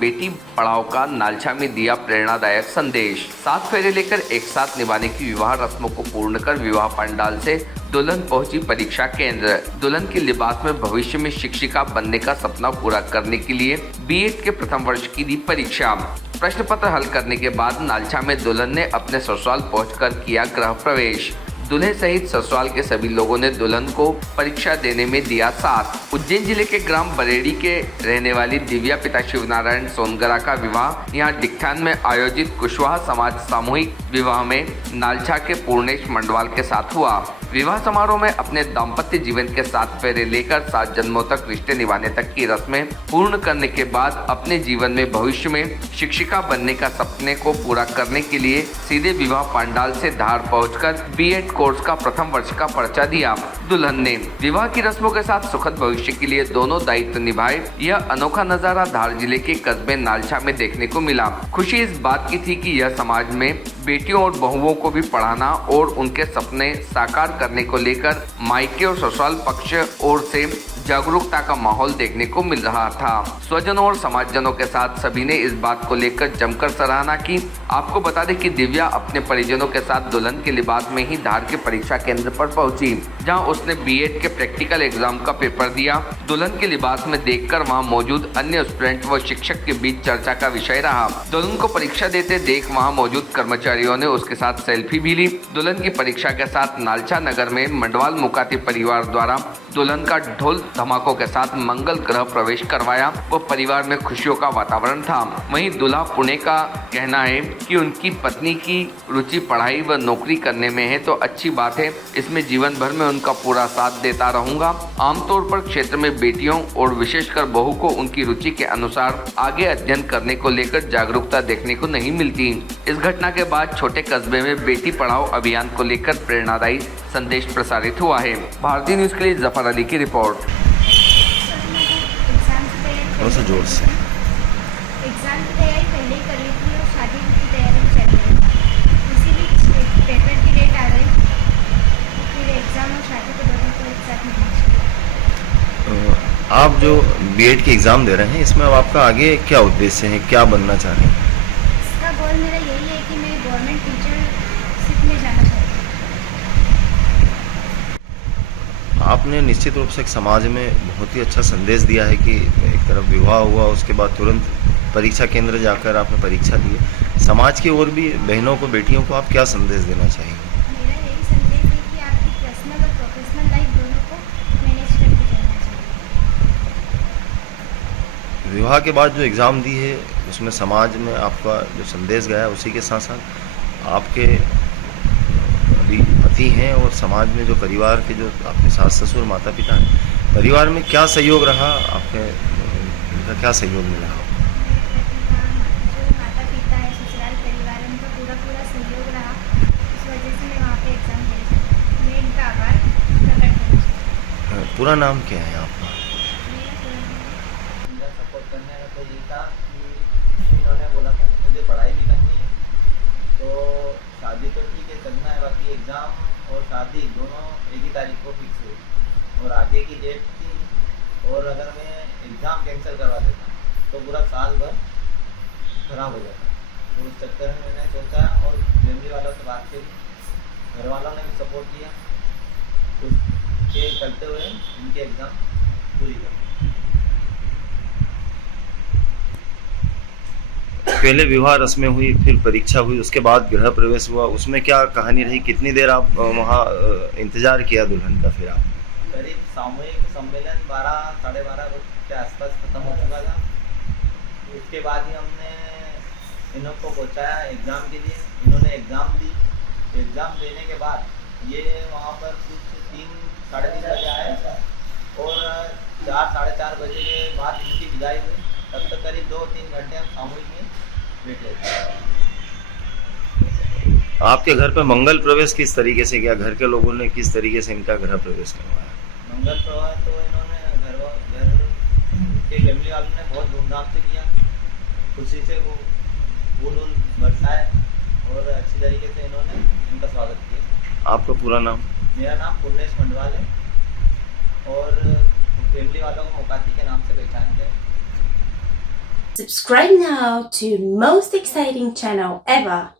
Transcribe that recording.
बेटी पढ़ाओ का नालछा में दिया प्रेरणादायक संदेश। 7 फेरे लेकर एक साथ निभाने की विवाह रस्मों को पूर्ण कर विवाह पंडाल से दुल्हन पहुंची परीक्षा केंद्र। दुल्हन के लिबास में भविष्य में शिक्षिका बनने का सपना पूरा करने के लिए बीएड के प्रथम वर्ष की दी परीक्षा। प्रश्न पत्र हल करने के बाद नालछा में दुल्हन ने अपने ससुराल पहुंचकर किया गृह प्रवेश। दूल्हे सहित ससुराल के सभी लोगों ने दुल्हन को परीक्षा देने में दिया साथ। उज्जैन जिले के ग्राम बरेड़ी के रहने वाली दिव्या पिता शिवनारायण सोनगरा का विवाह यहां डिक्ठान में आयोजित कुशवाहा समाज सामूहिक विवाह में नालछा के पूर्णेश मंडवाल के साथ हुआ। विवाह समारोह में अपने दाम्पत्य जीवन के 7 फेरे लेकर 7 जन्मों तक रिश्ते निभाने तक की रस्में पूर्ण करने के बाद अपने जीवन में भविष्य में शिक्षिका बनने का सपने को पूरा करने के लिए सीधे विवाह पंडाल से धार पहुंचकर बीएड कोर्स का प्रथम वर्ष का पर्चा दिया। दुल्हन ने विवाह की रस्मों के साथ सुखद भविष्य के लिए दोनों दायित्व निभाए। यह अनोखा नजारा धार जिले के कस्बे नालछा में देखने को मिला। खुशी इस बात की थी कि यह समाज में बेटियों और बहुओं को भी पढ़ाना और उनके सपने साकार करने को लेकर मायके और ससुराल पक्ष ओर से जागरूकता का माहौल देखने को मिल रहा था। स्वजनों और समाजजनों के साथ सभी ने इस बात को लेकर जमकर सराहना की। आपको बता दें कि दिव्या अपने परिजनों के साथ दुल्हन के लिबास में ही धार के परीक्षा केंद्र पर पहुंची, जहां उसने बीएड के प्रैक्टिकल एग्जाम का पेपर दिया। दुल्हन के लिबास में देखकर वहां मौजूद अन्य स्टूडेंट व शिक्षक के बीच चर्चा का विषय रहा। दुल्हन को परीक्षा देते देख वहां मौजूद कर्मचारियों ने उसके साथ सेल्फी भी ली। दुल्हन की परीक्षा के साथ नालछा नगर में मंडवाल मुकाती परिवार द्वारा दुल्हन का ढोल धमाकों के साथ मंगल ग्रह प्रवेश करवाया व परिवार में खुशियों का वातावरण था। वहीं दूल्हा पुणे का कहना है कि उनकी पत्नी की रुचि पढ़ाई व नौकरी करने में है तो अच्छी बात है, इसमें जीवन भर में उनका पूरा साथ देता रहूंगा। आमतौर पर क्षेत्र में बेटियों और विशेषकर बहू को उनकी रुचि के अनुसार आगे अध्ययन करने को लेकर जागरूकता देखने को नहीं मिलती। इस घटना के बाद छोटे कस्बे में बेटी पढ़ाओ अभियान को लेकर प्रेरणादायी संदेश प्रसारित हुआ है। भारतीय न्यूज के लिए जफर अली की रिपोर्ट। जोर से एग्जाम की तैयारी पहले ही कर ली थी और शादी की तैयारी भी चल रही थी। इसी बीच पेपर की डेट आ गई, फिर एग्जाम और शादी को दोनों को एक साथ नहीं। आप जो बीएड के एग्ज़ाम दे रहे हैं, इसमें अब आपका आगे क्या उद्देश्य है, क्या बनना चाह रहे हैं? इसका गोल मेरा यही है कि मैं गवर्नमेंट टीचरशिप में जाना चाहती हूँ। आपने निश्चित रूप से एक समाज में बहुत ही अच्छा संदेश दिया है कि एक तरफ विवाह हुआ, उसके बाद तुरंत परीक्षा केंद्र जाकर आपने परीक्षा दी। समाज की और भी बहनों को, बेटियों को आप क्या संदेश देना चाहेंगे? मेरा यही संदेश है कि आपकी पर्सनल और प्रोफेशनल लाइफ दोनों को मैनेज करके चलना चाहिए। विवाह के बाद जो एग्ज़ाम दी है उसमें समाज में आपका जो संदेश गया है, उसी के साथ साथ आपके अभी पति हैं और समाज में जो परिवार के जो आपके सास ससुर माता पिता हैं, परिवार में क्या सहयोग रहा आपके, उनका क्या सहयोग मिला? जो माता पिता है, ससुराल परिवार, उनका पूरा सहयोग रहा। इस वजह से मैं वहाँ पे एग्जाम दे सकती। मैं इनका आभार प्रकट करना चाहती हूँ। पूरा नाम क्या है आपका? मेरा सपोर्ट करने का तो ये था कि इन्होंने बोला था कि मुझे पढ़ाई भी करनी है, तो शादी तो ठीक है करना है, बाकी एग्ज़ाम और शादी दोनों एक ही तारीख को फिक्स हुई और आगे की डेट थी। और अगर मैं एग्ज़ाम कैंसिल करवा देता तो पूरा साल भर खराब हो जाता। तो उस चक्कर में मैंने सोचा और फैमिली वालों से बात करी, घर वालों ने भी सपोर्ट किया, उसके करते हुए इनके एग्ज़ाम पूरी कर। पहले विवाह रस्में हुई, फिर परीक्षा हुई, उसके बाद गृह प्रवेश हुआ, उसमें क्या कहानी रही? कितनी देर आप वहाँ इंतजार किया दुल्हन का? फिर आप करीब सामूहिक सम्मेलन 12 साढ़े 12 के आसपास ख़त्म हो चुका था। उसके बाद ही हमने इन्हों को पहुँचाया एग्ज़ाम के लिए। इन्होंने एग्ज़ाम दी। एग्ज़ाम देने के बाद ये वहाँ पर कुछ 3 साढ़े 3 बजे आए और 4 साढ़े 4 बजे के बाद इनकी विदाई हुई। तब तक करीब 2-3 घंटे हम सामूहिक में बैठे थे। आपके घर पे मंगल प्रवेश किस तरीके से किया? घर के लोगों ने किस तरीके से इनका गृह प्रवेश करवाया? मंगल प्रवेश तो इन्होंने घर के फैमिली वालों ने बहुत धूमधाम से किया। खुशी से वो फूल बरसाए और अच्छी तरीके से इन्होंने इनका स्वागत किया। आपका पूरा नाम? मेरा नाम पूर्णेश मंडवाल है और फैमिली वालों को मुकाती के नाम से पहचानते हैं। Subscribe now to most exciting channel ever.